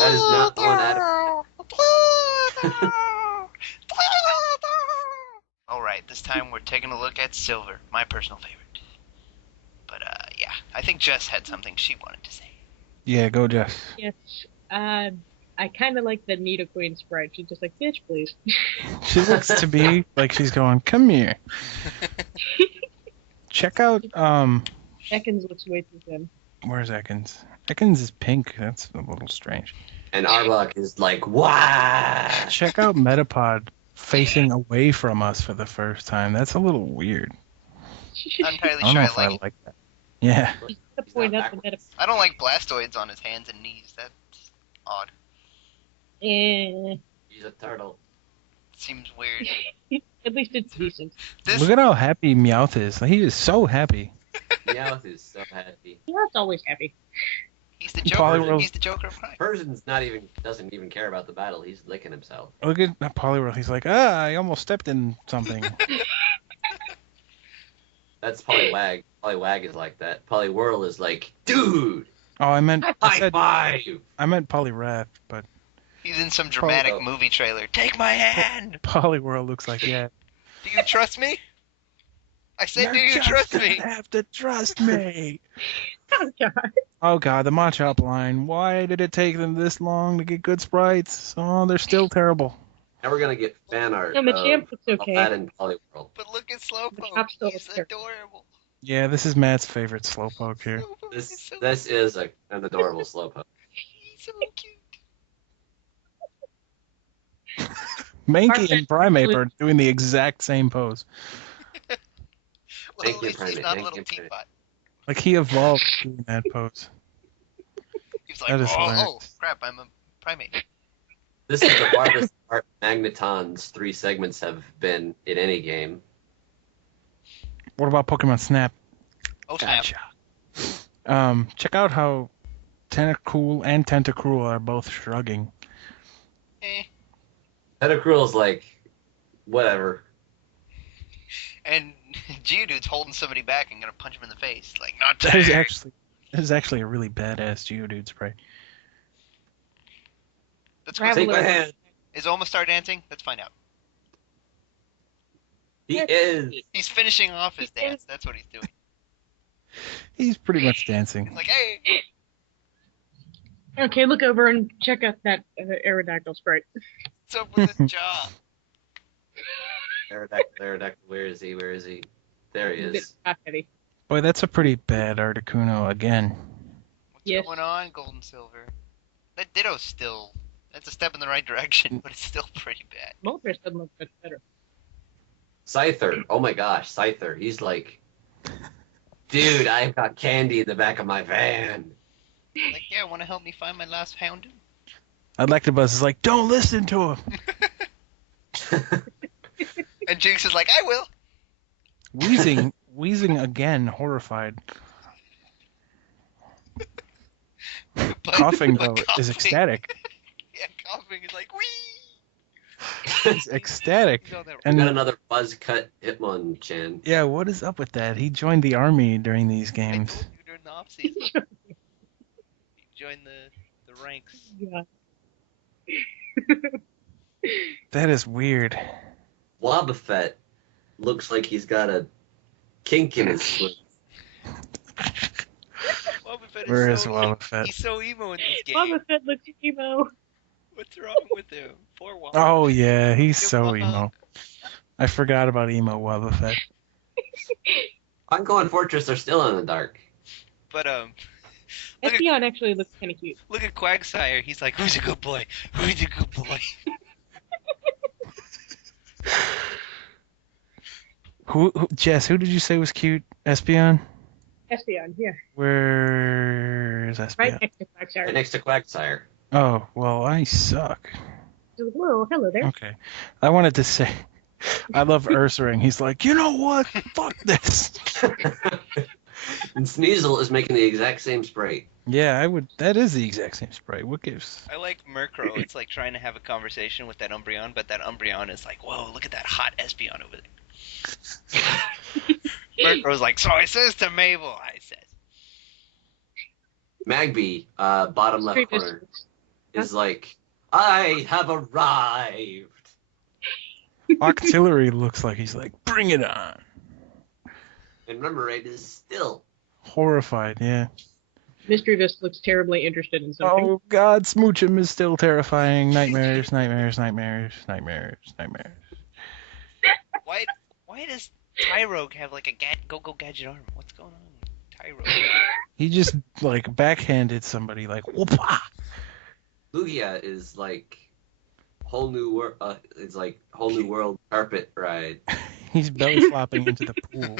That is not the one Adam. Alright, this time we're taking a look at Silver, my personal favorite. But, yeah, I think Jess had something she wanted to say. Yeah, go Jess. Yes. I kind of like the Nidoqueen sprite. She's just like, bitch, please. She looks to be like she's going, come here. Check out, Ekans looks way too thin. where's Ekans? Ekans is pink. That's a little strange. And Arbok is like, wow. Check out Metapod facing away from us for the first time. That's a little weird. Not entirely I don't sure know I if I like it. like that. Yeah. To point out the meta. I don't like Blastoids on his hands and knees. That's odd. He's a turtle. Seems weird. At least it's decent. This Look at how happy Meowth is. He is so happy. Meowth is so happy. Yeah, it's always happy. he's the Joker. Poliwhirl. He's the Joker of crime. Persian's doesn't even care about the battle. He's licking himself. Look at Poliwhirl. He's like, I almost stepped in something. That's Poliwag. Poliwag is like that. Poliwhirl is like, dude, Oh, I meant high five. I meant Poliwrath, but He's in some dramatic Polo. movie trailer. Take my hand! Poliwhirl looks like, yeah. Do you trust me? I said, You're do you just trust gonna me? have to trust me. Oh, God. Oh god, the Machop line. Why did it take them this long to get good sprites? Oh, they're still terrible. Now we're gonna get fan art No, of Machamp looks okay. Aladdin Poliwhirl. But look at Slowpoke. Machop's still He's terrible. adorable. Yeah, this is Matt's favorite Slowpoke here. Slowpoke is so This is an adorable Slowpoke. He's so cute. Mankey and Primeape are doing the exact same pose. Well, Thank at you, least he's Primate. not a Thank little you, Primate. teapot. Like he evolved doing that pose. He's like, That is oh, hilarious. crap, I'm a primate. This is the farthest apart Magneton's 3 segments have been in any game. What about Pokemon Snap? Oh, snap. Check out how Tentacool and Tentacruel are both shrugging. Eh. Tentacruel's like, whatever. And Geodude's holding somebody back and gonna punch him in the face. Like, not That is today. actually a really badass Geodude spray. Let's Traveler. Take my hand. Is Omastar dancing? Let's find out. He is. He's finishing off his dance. That's what he's doing. He's pretty much dancing. He's like, hey! Okay, look over and check out that Aerodactyl sprite. What's up with his jaw? Aerodactyl, where is he? Where is he? There he A bit is. top heavy. Boy, that's a pretty bad Articuno again. What's Yes. going on, Gold and Silver? That Ditto's still... That's a step in the right direction, but it's still pretty bad. Moltres doesn't look much better. Scyther. Oh my gosh, Scyther. He's like, dude, I've got candy in the back of my van. Like, yeah, want to help me find my last Houndoom? Electabuzz is like, don't listen to him. And Jinx is like, I will. Wheezing again, horrified. But- Coughing, but though, is ecstatic. Yeah, coughing is like, wee! He's ecstatic. He's on that We And got another buzz cut Hitmonchan. yeah, what is up with that? He joined the army during these I games. told you during the off season. He joined the ranks. Yeah. That is weird. Wobbuffet looks like he's got a kink in his foot. Wobbuffet is Where is so Wobbuffet? He's so emo in this game. Mama Fett looks emo. What's wrong with him? Poor Wobbuffet. Oh yeah, he's Give so him a emo. hug. I forgot about emo Wobbuffet. Funko and Fortress are still in the dark. But look at, Espeon actually looks kind of cute. look at Quagsire. He's like, who's a good boy? Who's a good boy? Jess, who did you say was cute? Espeon? Espeon, yeah. Where is Espeon? Right next to Right Quagsire. next to Quagsire. Oh, well, I suck. Whoa, hello there. Okay. I wanted to say, I love Ursaring. He's like, you know what? Fuck this. And Sneasel is making the exact same spray. Yeah, I would. That is the exact same spray. What gives? I like Murkrow. It's like trying to have a conversation with that Umbreon, but that Umbreon is like, whoa, look at that hot Espeon over there. Murkrow's like, so I says to Mabel, I says. Magby, bottom left Straight corner, distance. is like, I have arrived. Auxiliary looks like he's like, bring it on. And Remoraid is still. Horrified, yeah. Misdreavus looks terribly interested in something. Oh God, Smoochum is still terrifying. Nightmares, nightmares, nightmares, nightmares, nightmares. Why does Tyrogue have like a go-go gadget arm? What's going on with Tyrogue? He just like backhanded somebody like whoopah. Lugia is like whole new world. It's like whole new world carpet ride. He's belly flopping into the pool.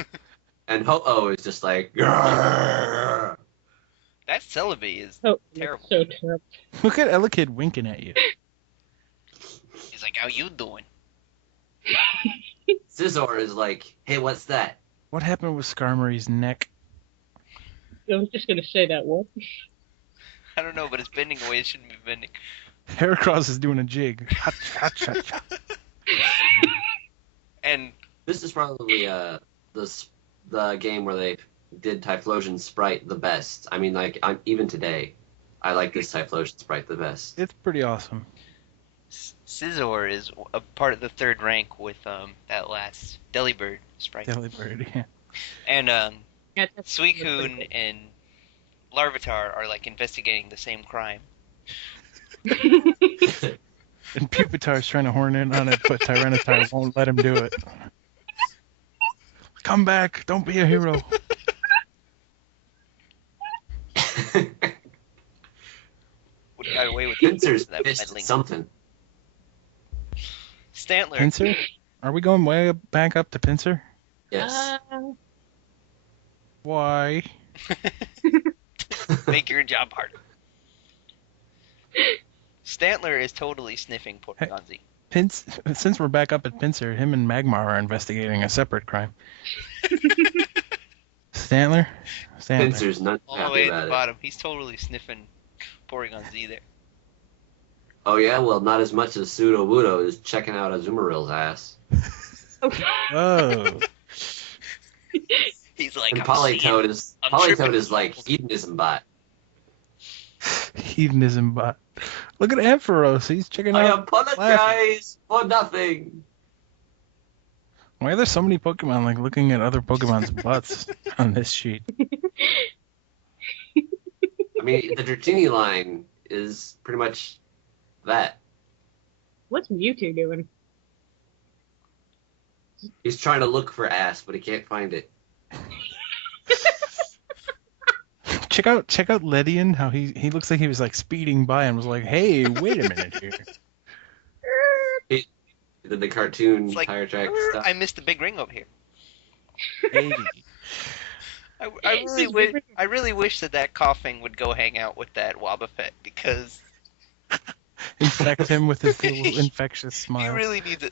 And Ho-Oh is just like. Grrr. That Celebi is Oh, terrible. so terrible. Look at Elekid winking at you. He's like, how you doing? Scizor is like, hey, what's that? What happened with Skarmory's neck? I was just gonna say that. What? I don't know, but it's bending away. It shouldn't be bending. Heracross is doing a jig. And This is probably the game where they did Typhlosion Sprite the best. I mean, like, even today, I like this Typhlosion Sprite the best. It's pretty awesome. Scizor is a part of the third rank with that last Delibird sprite. Delibird, yeah. And Yeah, that's Suicune and Larvitar are like investigating the same crime. And Pupitar's trying to horn in on it, but Tyranitar won't let him do it. Come back! Don't be a hero! Would have got away with Pinsir's that pissed meddling. at something. Stantler. Pinsir? Are we going way back up to Pinsir? Yes. Why? Make your job harder. Stantler is totally sniffing Porygon Z. Since we're back up at Pinsir, him and Magmar are investigating a separate crime. Stantler? Pinsir's not All the happy way at about the it. bottom. He's totally sniffing Porygon Z there. Oh yeah, well, not as much as Pseudo Wudo is checking out Azumaril's ass. Oh. He's like, And I'm Polytoad tripping. is like hedonism bot. Hedonism bot. Look at Ampharos. He's checking I out. apologize for nothing. Why are there so many Pokemon like looking at other Pokemon's butts on this sheet? I mean, the Dratini line is pretty much that. What's Mewtwo doing? He's trying to look for ass, but he can't find it. Check out Ledian, how he looks like he was like speeding by and was like, "Hey, wait a minute here." He did the cartoon It's like, tire track stuff. I missed the big ring over here. Hey. I really wish that coughing would go hang out with that Wobbuffet because Infect him with his little infectious he smile. really needs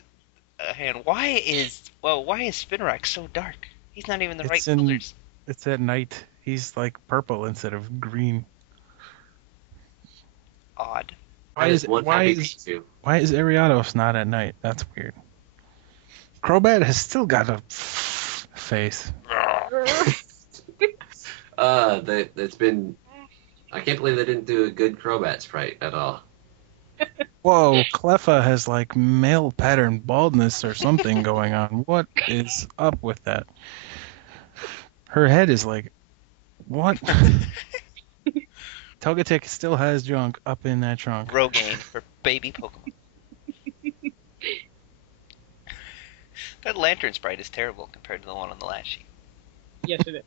a hand. Why is Spinarak so dark? He's not even the right colors. It's at night. He's like purple instead of green. Odd. Why is Ariados not at night? That's weird. Crobat has still got a face. It's been. I can't believe they didn't do a good Crobat sprite at all. Whoa, Cleffa has like male pattern baldness or something going on. What is up with that? Her head is like, what? Togetic still has junk up in that trunk. Rogaine for baby Pokemon. That Lantern sprite is terrible compared to the one on the last sheet. Yes, it is.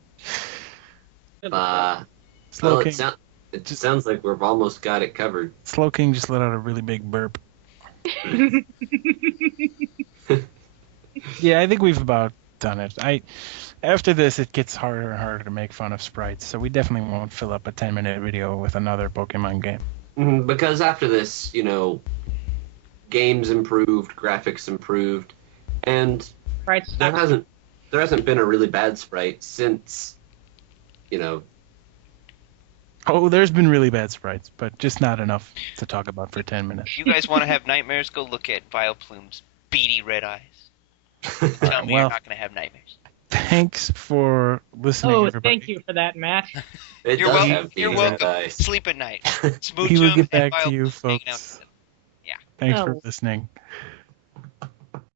Well, Slowking. it sounds like we've almost got it covered. Slowking just let out a really big burp. Yeah, I think we've about done it. After this, it gets harder and harder to make fun of sprites, so we definitely won't fill up a 10-minute video with another Pokemon game. Because after this, games improved, graphics improved, and Right, there hasn't been a really bad sprite since, Oh, there's been really bad sprites, but just not enough to talk about for 10 minutes. If you guys want to have nightmares, go look at Vileplume's beady red eyes. Tell me well, you're not going to have nightmares. Thanks for listening, Oh, everybody. thank you for that, Matt. It You're does welcome. have You're bees welcome. and dice. Sleep at night. Smooch He will him get and back to you, hanging out folks. with him. Thanks for Oh. listening.